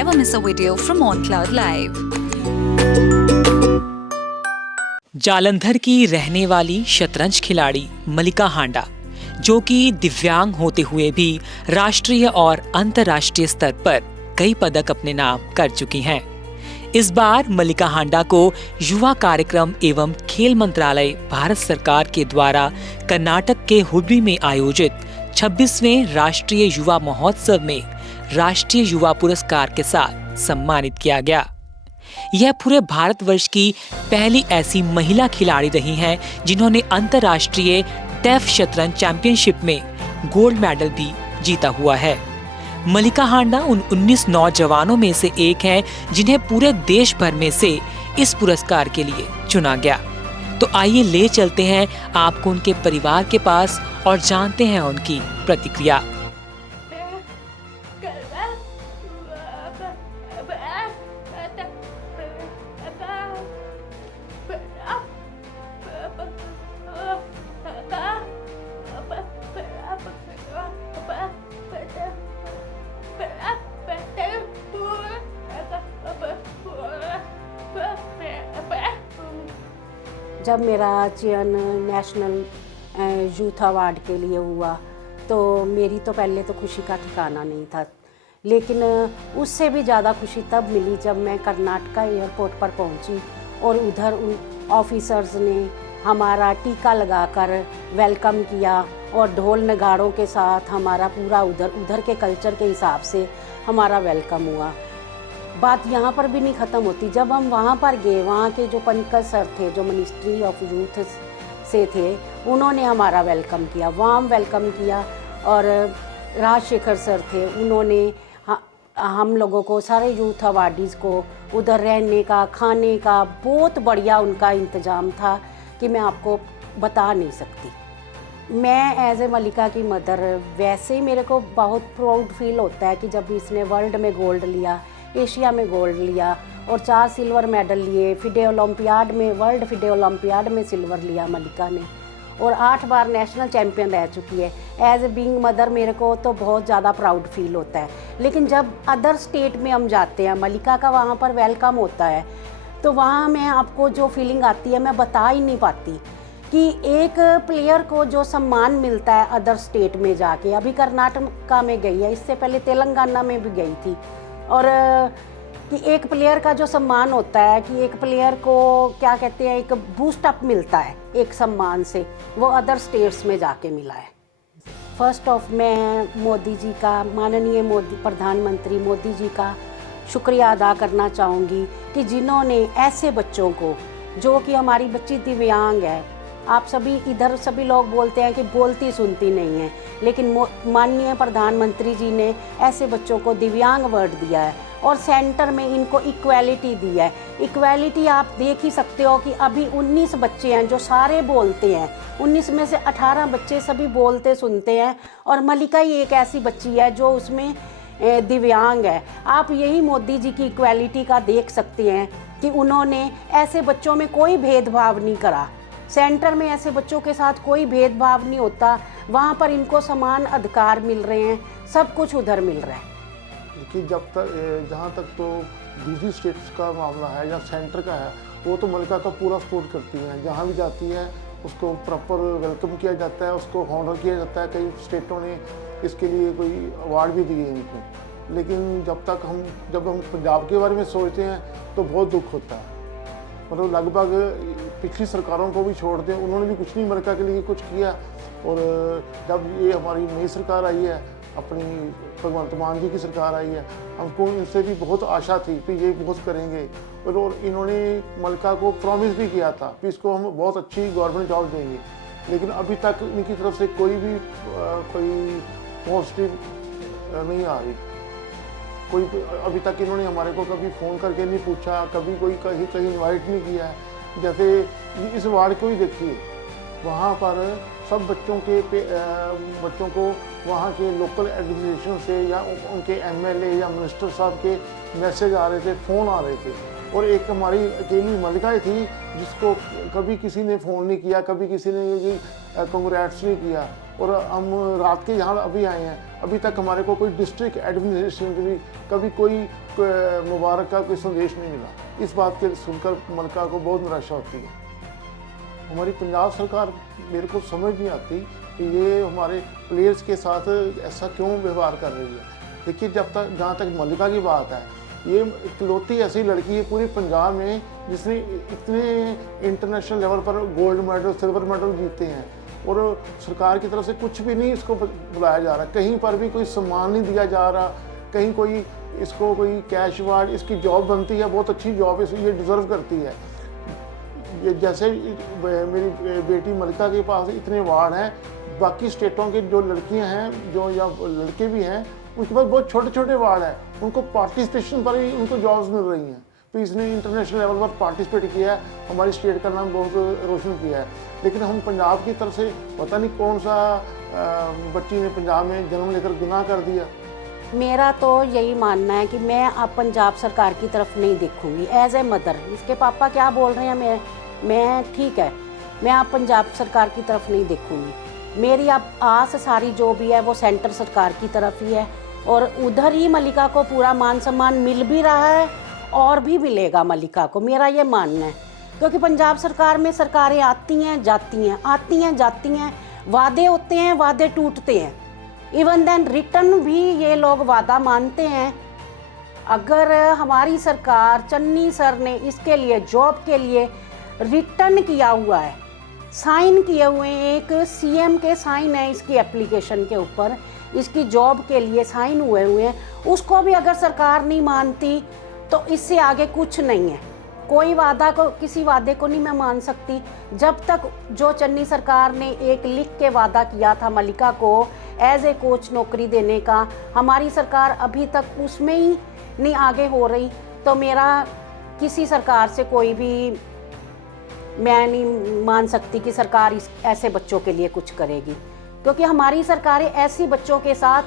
never miss a video from On Cloud Live. Jalandhar की रहने वाली शतरंज खिलाड़ी मलिका हांडा, जो कि दिव्यांग होते हुए भी राष्ट्रीय और अंतर्राष्ट्रीय स्तर पर कई पदक अपने नाम कर चुकी हैं। इस बार मलिका हांडा को युवा कार्यक्रम एवं खेल मंत्रालय भारत सरकार के द्वारा कर्नाटक के हुबली में आयोजित 26वें राष्ट्रीय युवा महोत्सव में राष्ट्रीय युवा पुरस्कार के साथ सम्मानित किया गया। यह पूरे भारतवर्ष की पहली ऐसी महिला खिलाड़ी रही हैं जिन्होंने अंतर्राष्ट्रीय टेफ शतरंज चैंपियनशिप में गोल्ड मेडल भी जीता हुआ है। मलिका हांडा उन 19 नौजवानों में से एक हैं जिन्हें पूरे देश भर में से इस पुरस्कार के लिए चुना गया। तो आइए ले चलते हैं आपको उनके परिवार के पास और जानते हैं उनकी प्रतिक्रिया। जब मेरा चयन नेशनल यूथ अवार्ड के लिए हुआ तो मेरी तो पहले तो खुशी का ठिकाना नहीं था, लेकिन उससे भी ज़्यादा खुशी तब मिली जब मैं कर्नाटका एयरपोर्ट पर पहुंची और उधर उन ऑफिसर्स ने हमारा टीका लगाकर वेलकम किया और ढोल नगाड़ों के साथ हमारा पूरा उधर के कल्चर के हिसाब से हमारा वेलकम हुआ। बात यहाँ पर भी नहीं ख़त्म होती। जब हम वहाँ पर गए, वहाँ के जो पंकज सर थे जो मिनिस्ट्री ऑफ यूथ से थे, उन्होंने हमारा वेलकम किया, वार्म वेलकम किया। और राजशेखर सर थे, उन्होंने हम लोगों को सारे यूथ अवार्डीज़ को उधर रहने का, खाने का बहुत बढ़िया उनका इंतज़ाम था कि मैं आपको बता नहीं सकती। मैं एज ए मलिका की मदर वैसे ही मेरे को बहुत प्राउड फील होता है कि जब इसने वर्ल्ड में गोल्ड लिया, एशिया में गोल्ड लिया और 4 सिल्वर मेडल लिए, फिडे ओलंपियाड में, वर्ल्ड फिडे ओलंपियाड में सिल्वर लिया मलिका ने, और 8 बार नेशनल चैम्पियन रह चुकी है। एज ए बीइंग मदर मेरे को तो बहुत ज़्यादा प्राउड फील होता है। लेकिन जब अदर स्टेट में हम जाते हैं, मलिका का वहाँ पर वेलकम होता है, तो वहाँ में आपको जो फीलिंग आती है मैं बता ही नहीं पाती कि एक प्लेयर को जो सम्मान मिलता है अदर स्टेट में जाके। अभी कर्नाटका में गई है, इससे पहले तेलंगाना में भी गई थी। और कि एक प्लेयर का जो सम्मान होता है कि एक प्लेयर को क्या कहते हैं, एक बूस्ट अप मिलता है एक सम्मान से, वो अदर स्टेट्स में जाके मिला है। फर्स्ट ऑफ मैं मोदी जी का, माननीय मोदी प्रधानमंत्री मोदी जी का शुक्रिया अदा करना चाहूँगी कि जिन्होंने ऐसे बच्चों को, जो कि हमारी बच्ची दिव्यांग है, आप सभी इधर सभी लोग बोलते हैं कि बोलती सुनती नहीं है, लेकिन माननीय प्रधानमंत्री जी ने ऐसे बच्चों को दिव्यांग अवार्ड दिया है और सेंटर में इनको इक्वालिटी दी है। इक्वालिटी आप देख ही सकते हो कि अभी 19 बच्चे हैं जो सारे बोलते हैं, 19 में से 18 बच्चे सभी बोलते सुनते हैं और मलिका ही एक ऐसी बच्ची है जो उसमें दिव्यांग है। आप यही मोदी जी की इक्वालिटी का देख सकते हैं कि उन्होंने ऐसे बच्चों में कोई भेदभाव नहीं करा। सेंटर में ऐसे बच्चों के साथ कोई भेदभाव नहीं होता, वहाँ पर इनको समान अधिकार मिल रहे हैं, सब कुछ उधर मिल रहा है। लेकिन जहाँ तक तो दूसरी स्टेट्स का मामला है या सेंटर का है, वो तो मलिका का पूरा सपोर्ट करती हैं। जहाँ भी जाती है उसको प्रॉपर वेलकम किया जाता है, उसको हॉनर किया जाता है। कई स्टेटों ने इसके लिए कोई अवार्ड भी दिए इनको। लेकिन जब हम पंजाब के बारे में सोचते हैं तो बहुत दुख होता है। मतलब लगभग पिछली सरकारों को भी छोड़ दें, उन्होंने भी कुछ नहीं मलिका के लिए कुछ किया। और जब ये हमारी नई सरकार आई है, अपनी भगवंत मान जी की सरकार आई है, हमको इनसे भी बहुत आशा थी कि ये बहुत करेंगे। और इन्होंने मलिका को प्रॉमिस भी किया था कि इसको हम बहुत अच्छी गवर्नमेंट जॉब देंगे। लेकिन अभी तक इनकी तरफ से कोई पॉजिटिव नहीं आ रही। कोई अभी तक इन्होंने हमारे को कभी फ़ोन करके नहीं पूछा, कभी कोई कहीं इनवाइट नहीं किया है। जैसे इस वार्ड को ही देखिए, वहाँ पर सब बच्चों को वहाँ के लोकल एडमिनिस्ट्रेशन से या उनके एमएलए या मिनिस्टर साहब के मैसेज आ रहे थे, फ़ोन आ रहे थे। और एक हमारी अकेली मलिका ही थी जिसको कभी किसी ने फ़ोन नहीं किया, कभी किसी ने कंग्रेट्स नहीं किया। और हम रात के यहाँ अभी आए हैं, अभी तक हमारे को कोई डिस्ट्रिक्ट एडमिनिस्ट्रेशन से भी कभी कोई मुबारक का कोई संदेश नहीं मिला। इस बात के सुनकर मलिका को बहुत निराशा होती है। हमारी पंजाब सरकार मेरे को समझ नहीं आती कि ये हमारे प्लेयर्स के साथ ऐसा क्यों व्यवहार कर रही है। देखिए, जहाँ तक मलिका की बात है, ये इकलौती ऐसी लड़की है पूरे पंजाब में जिसने इतने इंटरनेशनल लेवल पर गोल्ड मेडल, सिल्वर मेडल जीते हैं, और सरकार की तरफ से कुछ भी नहीं इसको बुलाया जा रहा, कहीं पर भी कोई सम्मान नहीं दिया जा रहा, कहीं कोई इसको कोई कैश अवार्ड, इसकी जॉब बनती है, बहुत अच्छी जॉब है, ये डिज़र्व करती है। ये जैसे मेरी बेटी मलिका के पास इतने अवार्ड हैं, बाकी स्टेटों के जो लड़कियां हैं, जो या लड़के भी हैं, उनके पास बहुत छोटे छोटे अवार्ड हैं, उनको पार्टिसिपेशन पर ही उनको जॉब्स मिल रही हैं। तो इसने इंटरनेशनल लेवल पर पार्टिसिपेट किया है, हमारी स्टेट का नाम बहुत रोशन किया है। लेकिन हम पंजाब की तरफ से पता नहीं कौन सा बच्ची ने पंजाब में जन्म लेकर गुनाह कर दिया। मेरा तो यही मानना है कि मैं अब पंजाब सरकार की तरफ नहीं देखूंगी एज ए मदर। इसके पापा क्या बोल रहे हैं, मैं ठीक है, मैं अब पंजाब सरकार की तरफ नहीं देखूंगी। मेरी अब आस सारी जो भी है वो सेंटर सरकार की तरफ ही है, और उधर ही मलिका को पूरा मान सम्मान मिल भी रहा है और भी मिलेगा मलिका को, मेरा ये मानना है। क्योंकि पंजाब सरकार में सरकारें आती हैं जाती हैं, आती हैं जाती हैं, वादे होते हैं, वादे टूटते हैं, इवन देन रिटर्न भी ये लोग वादा मानते हैं। अगर हमारी सरकार, चन्नी सर ने इसके लिए, जॉब के लिए रिटर्न किया हुआ है, साइन किए हुए हैं, एक सीएम के साइन है इसकी एप्लीकेशन के ऊपर, इसकी जॉब के लिए साइन हुए हैं, उसको भी अगर सरकार नहीं मानती तो इससे आगे कुछ नहीं है। कोई वादा को, किसी वादे को नहीं मैं मान सकती जब तक जो चन्नी सरकार ने एक लिख के वादा किया था मलिका को एज ए कोच नौकरी देने का, हमारी सरकार अभी तक उसमें ही नहीं आगे हो रही, तो मेरा किसी सरकार से कोई भी, मैं नहीं मान सकती कि सरकार ऐसे बच्चों के लिए कुछ करेगी। क्योंकि हमारी सरकारें ऐसी बच्चों के साथ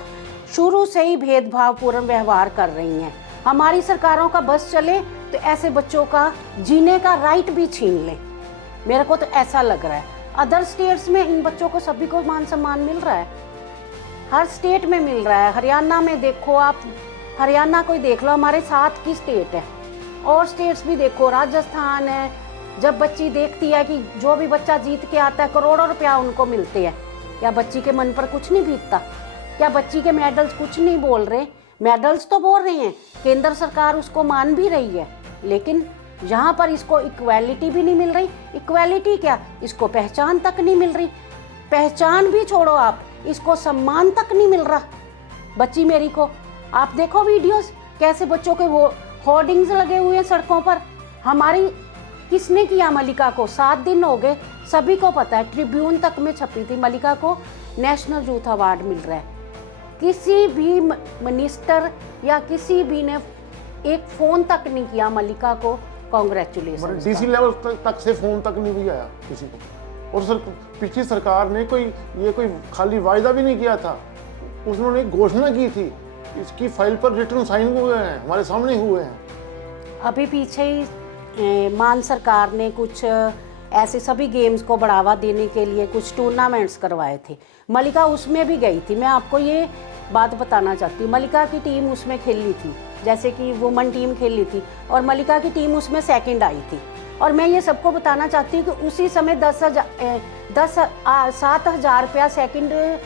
शुरू से ही भेदभावपूर्ण व्यवहार कर रही हैं। हमारी सरकारों का बस चले तो ऐसे बच्चों का जीने का राइट भी छीन लें, मेरे को तो ऐसा लग रहा है। अदर स्टेट्स में इन बच्चों को सभी को मान सम्मान मिल रहा है, हर स्टेट में मिल रहा है। हरियाणा में देखो आप, हरियाणा को ही देख लो, हमारे साथ की स्टेट है, और स्टेट्स भी देखो, राजस्थान है। जब बच्ची देखती है कि जो भी बच्चा जीत के आता है करोड़ों रुपया उनको मिलते हैं, क्या बच्ची के मन पर कुछ नहीं बीतता? क्या बच्ची के मेडल्स कुछ नहीं बोल रहे? मेडल्स तो बोल रहे हैं, केंद्र सरकार उसको मान भी रही है, लेकिन यहाँ पर इसको इक्वालिटी भी नहीं मिल रही। इक्वालिटी क्या, इसको पहचान तक नहीं मिल रही। पहचान भी छोड़ो आप, इसको सम्मान तक नहीं मिल रहा बच्ची मेरी को। आप देखो वीडियोस, कैसे बच्चों के वो होर्डिंग्स लगे हुए हैं सड़कों पर। हमारी किसने किया मलिका को? 7 दिन हो गए, सभी को पता है, ट्रिब्यून तक में छपी थी, मलिका को नेशनल यूथ अवार्ड मिल रहा है। किसी भी मिनिस्टर या किसी भी ने एक फ़ोन तक नहीं किया मलिका को कॉन्ग्रेचुलेशन। डीसी लेवल तक से फ़ोन तक नहीं भी आया किसी को। और पिछली सरकार ने कोई खाली वायदा भी नहीं किया था, उन्होंने घोषणा की थी, इसकी फाइल पर रिटर्न साइन हुए हैं, हमारे सामने हुए हैं। अभी पीछे ही मान सरकार ने कुछ ऐसे सभी गेम्स को बढ़ावा देने के लिए कुछ टूर्नामेंट्स करवाए थे, मलिका उसमें भी गई थी। मैं आपको ये बात बताना चाहती हूँ, मलिका की टीम उसमें खेली थी, जैसे कि वुमन टीम खेली थी, और मलिका की टीम उसमें सेकंड आई थी। और मैं ये सबको बताना चाहती हूँ कि उसी समय 7,000 रुपया सेकंड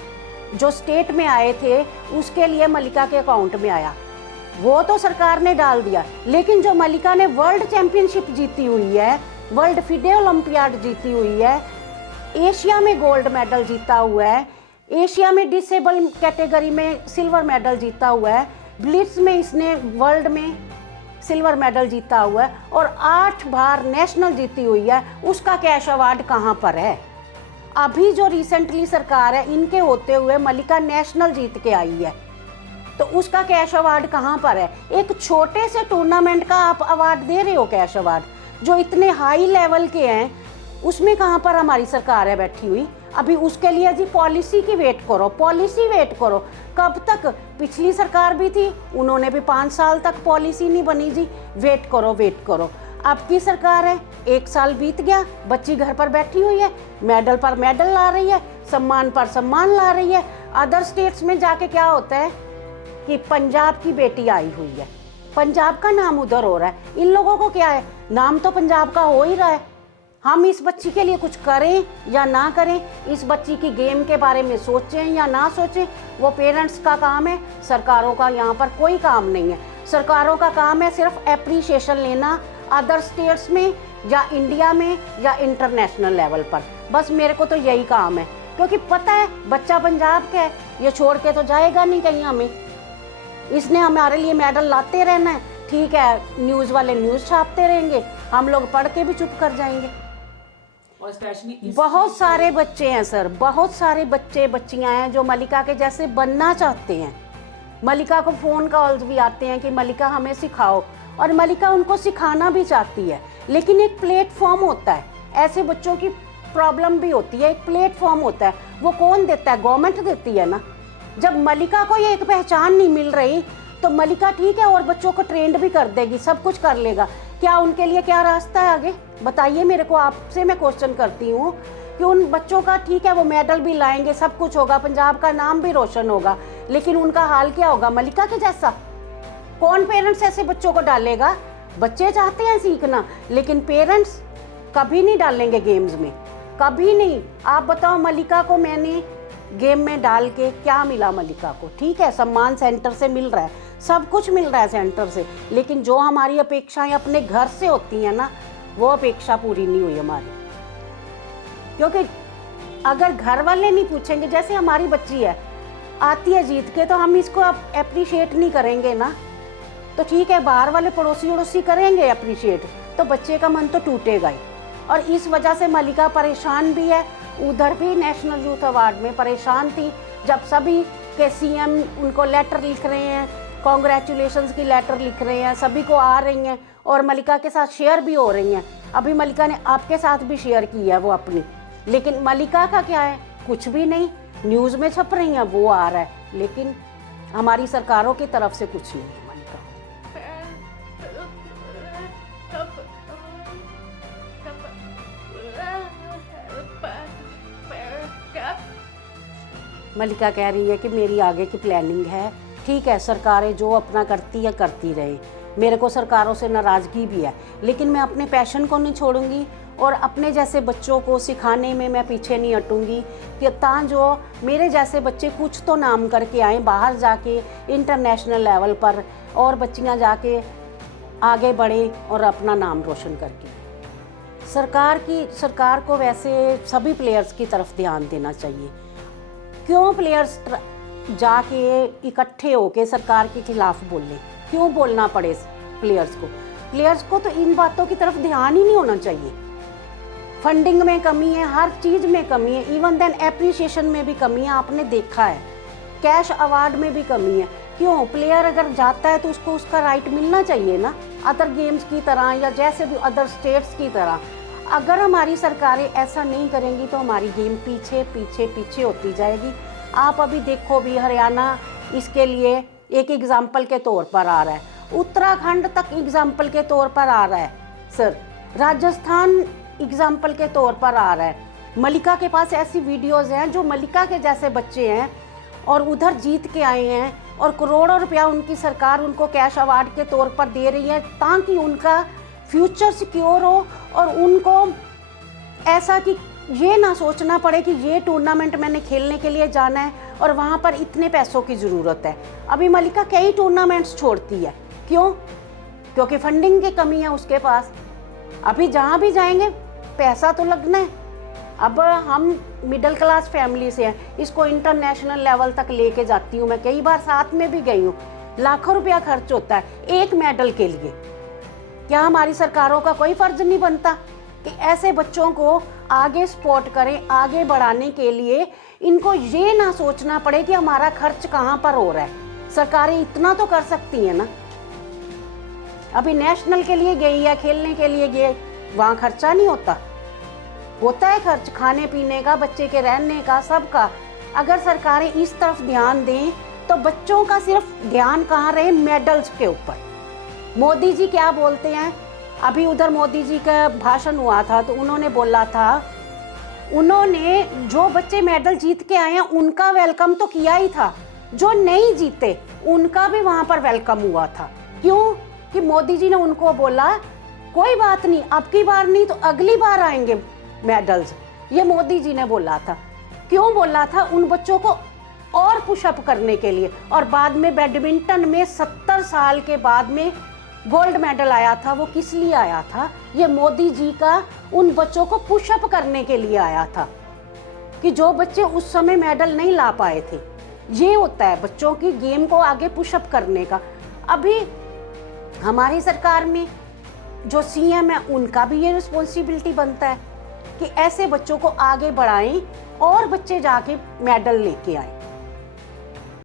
जो स्टेट में आए थे उसके लिए मलिका के अकाउंट में आया, वो तो सरकार ने डाल दिया। लेकिन जो मलिका ने वर्ल्ड चैंपियनशिप जीती हुई है, वर्ल्ड फिडे ओलंपियाड जीती हुई है, एशिया में गोल्ड मेडल जीता हुआ है, एशिया में डिसेबल कैटेगरी में सिल्वर मेडल जीता हुआ है, ब्लिट्स में इसने वर्ल्ड में सिल्वर मेडल जीता हुआ है, और 8 बार नेशनल जीती हुई है, उसका कैश अवार्ड कहाँ पर है? अभी जो रिसेंटली सरकार है, इनके होते हुए मलिका नेशनल जीत के आई है, तो उसका कैश अवार्ड कहाँ पर है? एक छोटे से टूर्नामेंट का आप अवार्ड दे रहे हो, कैश अवार्ड जो इतने हाई लेवल के हैं, उसमें कहाँ पर हमारी सरकार है बैठी हुई? अभी उसके लिए जी पॉलिसी की वेट करो, पॉलिसी वेट करो। कब तक? पिछली सरकार भी थी, उन्होंने भी 5 साल तक पॉलिसी नहीं बनी जी, वेट करो वेट करो। अब की सरकार है, 1 साल बीत गया, बच्ची घर पर बैठी हुई है, मेडल पर मेडल ला रही है, सम्मान पर सम्मान ला रही है। अदर स्टेट्स में जाके क्या होता है कि पंजाब की बेटी आई हुई है, पंजाब का नाम उधर हो रहा है। इन लोगों को क्या है, नाम तो पंजाब का हो ही रहा है। हम इस बच्ची के लिए कुछ करें या ना करें, इस बच्ची की गेम के बारे में सोचें या ना सोचें, वो पेरेंट्स का काम है। सरकारों का यहाँ पर कोई काम नहीं है। सरकारों का काम है सिर्फ एप्रिसिएशन लेना अदर स्टेट्स में या इंडिया में या इंटरनेशनल लेवल पर। बस मेरे को तो यही काम है, क्योंकि पता है बच्चा पंजाब का है, ये छोड़ के तो जाएगा नहीं कहीं हमें। इसने हमारे लिए मेडल लाते रहना है। ठीक है, न्यूज़ वाले न्यूज़ छापते रहेंगे, हम लोग पढ़ के भी चुप कर जाएंगे। और स्पेशली बहुत सारे बच्चे हैं सर, बहुत सारे बच्चे बच्चियां हैं जो मलिका के जैसे बनना चाहते हैं। मलिका को फ़ोन कॉल्स भी आते हैं कि मलिका हमें सिखाओ, और मलिका उनको सिखाना भी चाहती है, लेकिन एक प्लेटफॉर्म होता है। ऐसे बच्चों की प्रॉब्लम भी होती है, एक प्लेटफॉर्म होता है। वो कौन देता है? गवर्नमेंट देती है ना। जब मलिका को ये एक पहचान नहीं मिल रही तो मलिका ठीक है और बच्चों को ट्रेंड भी कर देगी, सब कुछ कर लेगा। क्या उनके लिए क्या रास्ता है आगे? बताइए मेरे को, आपसे मैं क्वेश्चन करती हूँ कि उन बच्चों का ठीक है वो मेडल भी लाएंगे, सब कुछ होगा, पंजाब का नाम भी रोशन होगा, लेकिन उनका हाल क्या होगा मलिका के जैसा? कौन पेरेंट्स ऐसे बच्चों को डालेगा? बच्चे चाहते हैं सीखना, लेकिन पेरेंट्स कभी नहीं डालेंगे गेम्स में, कभी नहीं। आप बताओ, मलिका को मैंने गेम में डाल के क्या मिला? मलिका को ठीक है सम्मान सेंटर से मिल रहा है, सब कुछ मिल रहा है सेंटर से, लेकिन जो हमारी अपेक्षाएं अपने घर से होती हैं ना, वो अपेक्षा पूरी नहीं हुई हमारी। क्योंकि अगर घर वाले नहीं पूछेंगे, जैसे हमारी बच्ची है आती है जीत के, तो हम इसको अब अप्रिशिएट नहीं करेंगे ना, तो ठीक है बाहर वाले पड़ोसी वड़ोसी करेंगे अप्रिशिएट, तो बच्चे का मन तो टूटेगा ही। और इस वजह से मलिका परेशान भी है। उधर भी नेशनल यूथ अवार्ड में परेशान थी, जब सभी के सीएम उनको लेटर लिख रहे हैं, कॉन्ग्रेचुलेशंस की लेटर लिख रहे हैं, सभी को आ रही हैं और मलिका के साथ शेयर भी हो रही हैं। अभी मलिका ने आपके साथ भी शेयर की है वो अपनी, लेकिन मलिका का क्या है? कुछ भी नहीं, न्यूज़ में छप रही हैं, वो आ रहा है, लेकिन हमारी सरकारों की तरफ से कुछ नहीं है। मलिका कह रही है कि मेरी आगे की प्लानिंग है। ठीक है, सरकारें जो अपना करती है करती रहे, मेरे को सरकारों से नाराज़गी भी है, लेकिन मैं अपने पैशन को नहीं छोड़ूंगी और अपने जैसे बच्चों को सिखाने में मैं पीछे नहीं हटूंगी कि जो मेरे जैसे बच्चे कुछ तो नाम करके आएँ बाहर जाके इंटरनेशनल लेवल पर, और बच्चियाँ जाके आगे बढ़ें और अपना नाम रोशन करके। सरकार को वैसे सभी प्लेयर्स की तरफ ध्यान देना चाहिए। क्यों प्लेयर्स जाके इकट्ठे होके सरकार के खिलाफ बोलें? क्यों बोलना पड़े प्लेयर्स को? प्लेयर्स को तो इन बातों की तरफ ध्यान ही नहीं होना चाहिए। फंडिंग में कमी है, हर चीज़ में कमी है, इवन देन एप्रिसिएशन में भी कमी है, आपने देखा है। कैश अवार्ड में भी कमी है। क्यों? प्लेयर अगर जाता है तो उसको उसका राइट मिलना चाहिए ना, अदर गेम्स की तरह या जैसे भी अदर स्टेट्स की तरह। अगर हमारी सरकारें ऐसा नहीं करेंगी तो हमारी गेम पीछे पीछे पीछे होती जाएगी। आप अभी देखो भी हरियाणा इसके लिए एक एग्जाम्पल के तौर पर आ रहा है, उत्तराखंड तक एग्जाम्पल के तौर पर आ रहा है सर, राजस्थान एग्जाम्पल के तौर पर आ रहा है। मलिका के पास ऐसी वीडियोज़ हैं जो मलिका के जैसे बच्चे हैं और उधर जीत के आए हैं और करोड़ों रुपया उनकी सरकार उनको कैश अवार्ड के तौर पर दे रही है ताकि उनका फ्यूचर सिक्योर हो और उनको ऐसा कि ये ना सोचना पड़े कि ये टूर्नामेंट मैंने खेलने के लिए जाना है और वहाँ पर इतने पैसों की ज़रूरत है। अभी मलिका कई टूर्नामेंट्स छोड़ती है, क्यों? क्योंकि फंडिंग की कमी है उसके पास। अभी जहाँ भी जाएंगे पैसा तो लगना है। अब हम मिडिल क्लास फैमिली से हैं, इसको इंटरनेशनल लेवल तक लेके जाती हूँ मैं, कई बार साथ में भी गई हूँ, लाखों रुपया खर्च होता है एक मेडल के लिए। क्या हमारी सरकारों का कोई फर्ज नहीं बनता कि ऐसे बच्चों को आगे सपोर्ट करें, आगे बढ़ाने के लिए इनको ये ना सोचना पड़े कि हमारा खर्च कहाँ पर हो रहा है। सरकारें इतना तो कर सकती हैं ना। अभी नेशनल के लिए गई है, खेलने के लिए गई, वहाँ खर्चा नहीं होता? होता है खर्च, खाने पीने का, बच्चे के रहने का, सबका। अगर सरकारें इस तरफ ध्यान दें तो बच्चों का सिर्फ ध्यान कहाँ रहे? मेडल्स के ऊपर। मोदी जी क्या बोलते हैं? अभी उधर मोदी जी का भाषण हुआ था तो उन्होंने बोला था उन्होंने जो बच्चे मेडल जीत के आए हैं उनका वेलकम तो किया ही था, जो नहीं जीते उनका भी वहाँ पर वेलकम हुआ था। क्यों कि मोदी जी ने उनको बोला कोई बात नहीं, अब की बार नहीं तो अगली बार आएंगे मेडल्स, ये मोदी जी ने बोला था। क्यों बोला था? उन बच्चों को और पुशअप करने के लिए। और बाद में बैडमिंटन में 70 साल के बाद में गोल्ड मेडल आया था। वो किस लिए आया था? ये मोदी जी का उन बच्चों को पुशअप करने के लिए आया था कि जो बच्चे उस समय मेडल नहीं ला पाए थे। ये होता है बच्चों की गेम को आगे पुशअप करने का। अभी हमारी सरकार में जो सीएम है उनका भी ये रिस्पॉन्सिबिलिटी बनता है कि ऐसे बच्चों को आगे बढ़ाएं और बच्चे जाके मेडल लेके आए।